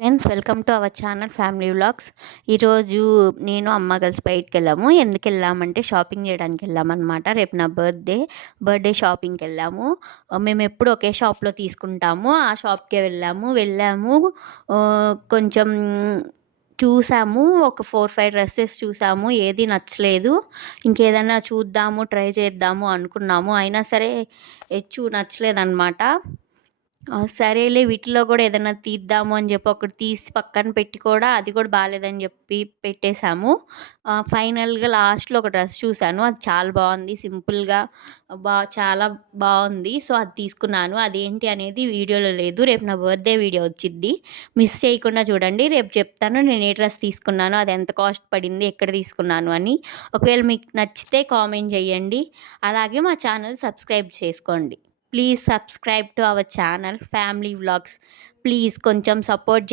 Friends, welcome to our channel family vlogs. ఈరోజు నేను అమ్మ కలిసి బయటికెళ్ళాము. ఎందుకెళ్ళామంటే షాపింగ్ చేయడానికి వెళ్ళామనమాట. రేపు నా బర్త్డే షాపింగ్‌కి వెళ్ళాము. మేమెప్పుడు ఒకే షాప్‌లో తీసుకుంటాము. ఆ షాప్‌కే వెళ్ళాము. కొంచెం చూసాము. ఒక 4, 5 డ్రెసెస్ చూసాము. ఏది నచ్చలేదు. ఇంకేదైనా చూద్దాము, ట్రై చేద్దాము అనుకున్నాము. అయినా సరే నచ్చలేదనమాట. సరేలే వీటిలో కూడా ఏదైనా తీద్దాము అని చెప్పి ఒకటి తీసి పక్కన పెట్టి కూడా అది కూడా బాలేదని చెప్పి పెట్టేసాము. ఫైనల్‌గా లాస్ట్‌లో ఒక డ్రెస్ చూసాను. అది చాలా బాగుంది. సింపుల్‌గా చాలా బాగుంది. సో, అది తీసుకున్నాను. అదేంటి అనేది వీడియోలో లేదు. రేపు నా బర్త్‌డే వీడియో వచ్చిద్ది. మిస్ చేయకుండా చూడండి. రేపు చెప్తాను నేను ఏ డ్రెస్ తీసుకున్నాను, అది ఎంత కాస్ట్ పడింది, ఎక్కడ తీసుకున్నాను అని. ఒకవేళ మీకు నచ్చితే కామెంట్ చేయండి. అలాగే మా ఛానల్ సబ్స్క్రైబ్ చేసుకోండి. Please subscribe to our channel family vlogs. Please కొంచెం సపోర్ట్